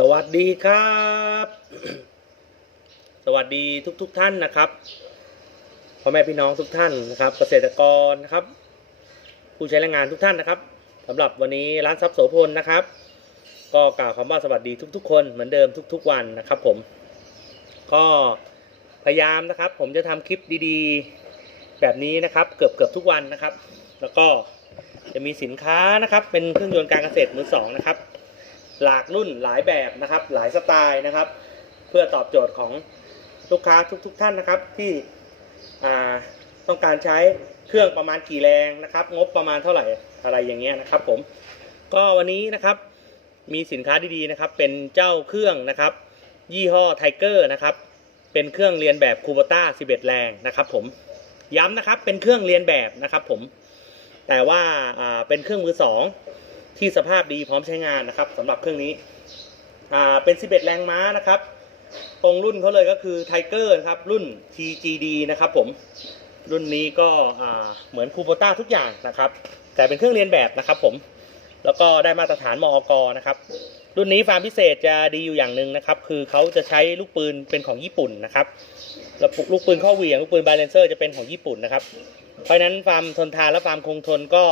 สวัสดีครับ สวัสดีทุกๆทท่านนะครับพ่อแม่พี่น้องทุกท่านนะครับ เกษตรกรนะครับ ผู้ใช้แรงงานทุกท่านนะครับสำหรับวันนี้ร้านทรัพย์โสพลนะครับ ก็กล่าวคำว่าสวัสดีทุก ๆ คนเหมือนเดิมทุก ๆ วันนะครับ ผม ก็พยายามนะครับ ผมจะทำคลิปดีๆ แบบนี้นะครับ เกือบเกือบทุกวันนะครับ แล้วก็จะมีสินค้านะครับ เป็นเครื่องยนต์การเกษตรมือสองนะครับ หลากรุ่นหลายแบบนะครับ หลายสไตล์นะครับ เพื่อตอบโจทย์ของลูกค้าทุกๆท่านนะครับที่ต้องการใช้เครื่องประมาณกี่แรงนะครับ งบประมาณเท่าไหร่อะไรอย่างเงี้ยนะครับ ผมก็วันนี้นะครับมีสินค้าดีๆนะครับ เป็นเจ้าเครื่องนะครับ ยี่ห้อไทเกอร์นะครับ เป็นเครื่องเรียนแบบคูโบต้า11 แรงนะครับ ผมย้ำนะครับเป็นเครื่องเรียนแบบนะครับ ผมแต่ว่าเป็นเครื่องมือสอง ที่สภาพดีพร้อมใช้งานนะครับสำหรับเครื่องนี้อ่าเป็น 11 แรงม้านะครับ ตรงรุ่นเขาเลยก็คือไทเกอร์ครับรุ่น TGD นะครับผมรุ่นนี้ก็เหมือนคูโบต้าทุกอย่างนะครับ แต่เป็นเครื่องเรียนแบบนะครับผมแล้วก็ได้มาตรฐานมอกนะครับ รุ่นนี้ฟาร์มพิเศษจะดีอยู่อย่างหนึ่งนะครับ คือเขาจะใช้ลูกปืนเป็นของญี่ปุ่นนะครับแล้วลูกปืนข้อเหวี่ยงลูกปืนบเลนเซอร์จะเป็นของญี่ปุ่นนะครับ เพราะฉะนั้นฟาร์มทนทานและฟาร์มคงทนก็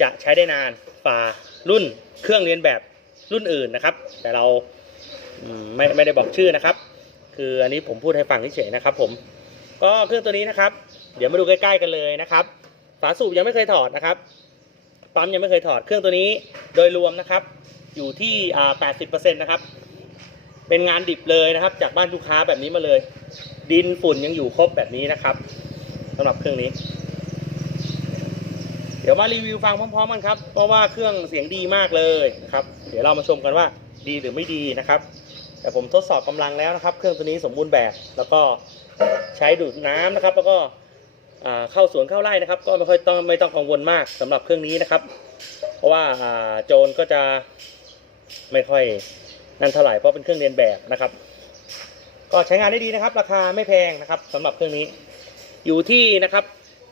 จะใช้ได้นาน ฝารุ่นเครื่องเรียนแบบรุ่นอื่นนะครับ แต่เราไม่ไม่ได้บอกชื่อนะครับ คืออันนี้ผมพูดให้ฟังเฉยๆนะครับผมก็เครื่องตัวนี้นะครับ เดี๋ยวมาดูใกล้ๆกันเลยนะครับฝาสูบยังไม่เคยถอดนะครับปั๊มยังไม่เคยถอดเครื่องตัวนี้โดยรวมนะครับ อยู่ที่อ่า80%นะครับ เป็นงานดิบเลยนะครับ จากบ้านลูกค้าแบบนี้มาเลย ดินฝุ่นยังอยู่ครบแบบนี้นะครับสำหรับเครื่องนี้ เดี๋ยวมารีวิวฟังพร้อมๆกันครับ เพราะว่าเครื่องเสียงดีมากเลยนะครับ เดี๋ยวเรามาชมกันว่าดีหรือไม่ดีนะครับ แต่ผมทดสอบกำลังแล้วนะครับ เครื่องตัวนี้สมบูรณ์แบบ แล้วก็ใช้ดูดน้ำนะครับ แล้วก็เข้าสวนเข้าไร่นะครับ ก็ไม่ค่อยต้องไม่ต้องกังวลมากสำหรับเครื่องนี้นะครับ เพราะว่าโจรก็จะไม่ค่อยนั่นเท่าไหร่เพราะเป็นเครื่องเรียนแบบนะครับ ก็ใช้งานได้ดีนะครับ ราคาไม่แพงนะครับสำหรับเครื่องนี้ อยู่ที่นะครับ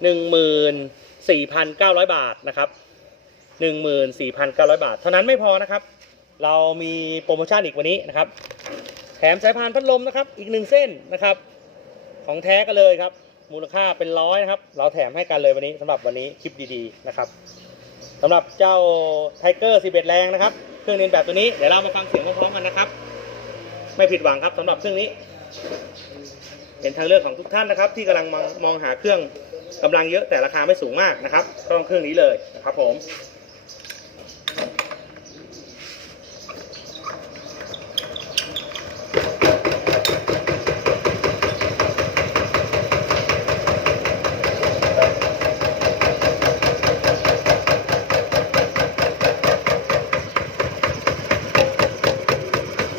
หนึ่งหมื่น สี่พันเก้าร้อยบาทนะครับหนึ่งหมื่นสี่พันเก้าร้อยบาท เท่านั้นไม่พอนะครับ เรามีโปรโมชั่นอีกวันนี้นะครับ แถมสายพานพัดลมนะครับ อีกหนึ่งเส้นนะครับ ของแท้กันเลยครับ มูลค่าเป็นร้อยนะครับ เราแถมให้กันเลยวันนี้สำหรับวันนี้คลิปดีๆนะครับสำหรับเจ้าไทเกอร์11 แรงนะครับ เครื่องเรียนแบบตัวนี้ เดี๋ยวเรามาฟังเสียงพร้อมๆกันนะครับ ไม่ผิดหวังครับสำหรับเครื่องนี้เป็นทางเลือกของทุกท่านนะครับ ที่กำลังมองมองหาเครื่อง กำลังเยอะแต่ราคาไม่สูงมากนะครับก็ต้องเครื่องนี้เลยนะครับผม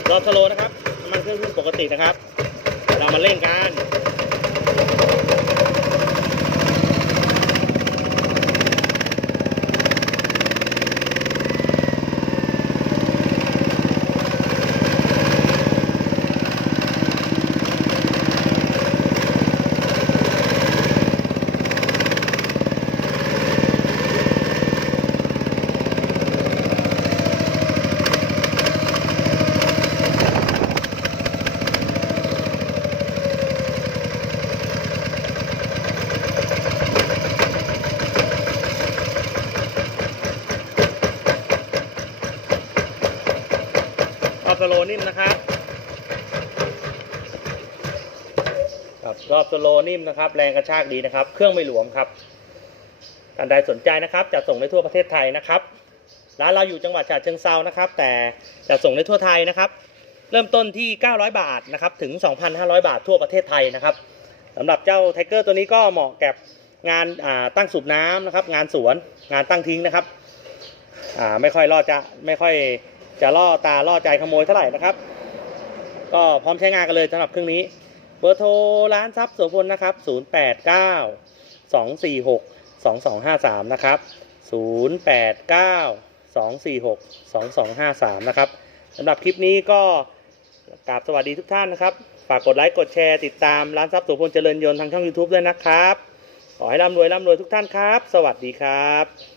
รอบสโลนะครับน้ำมันเครื่องขึ้นปกตินะครับ เรามาเล่นกัน สโลนิ่มนะครับครับรอบสโลนิ่มนะครับ แรงกระชากดีนะครับ เครื่องไม่หลวมครับท่านใดสนใจนะครับจะส่งได้ทั่วประเทศไทยนะครับร้านเราอยู่จังหวัดฉะเชิงเซานะครับ แต่จะส่งได้ทั่วไทยนะครับ เริ่มต้นที่ 900 บาทนะครับถึง 2,500 บาททั่วประเทศไทยนะครับสำหรับเจ้าไทเกอร์ตัวนี้ก็เหมาะกับงานาตั้งสูบน้ำนะครับ งานสวนงานตั้งทิ้งนะครับไม่ค่อยล่อจะไม่ค่อย จะล่อตาล่อใจขโมยเท่าไหร่นะครับ ก็พร้อมใช้งานกันเลยสำหรับเครื่องนี้ เบอร์โทรร้านทรัพย์โสพลนะครับ 089 246 2253 นะครับ 089 246 2253 นะครับสำหรับคลิปนี้ก็กราบสวัสดีทุกท่านนะครับ ฝากกดไลค์กดแชร์ติดตามร้านทรัพย์โสพลเจริญยนต์ทางช่อง YouTube ด้วยนะครับ ขอให้ร่ำรวยร่ำรวยทุกท่านครับ สวัสดีครับ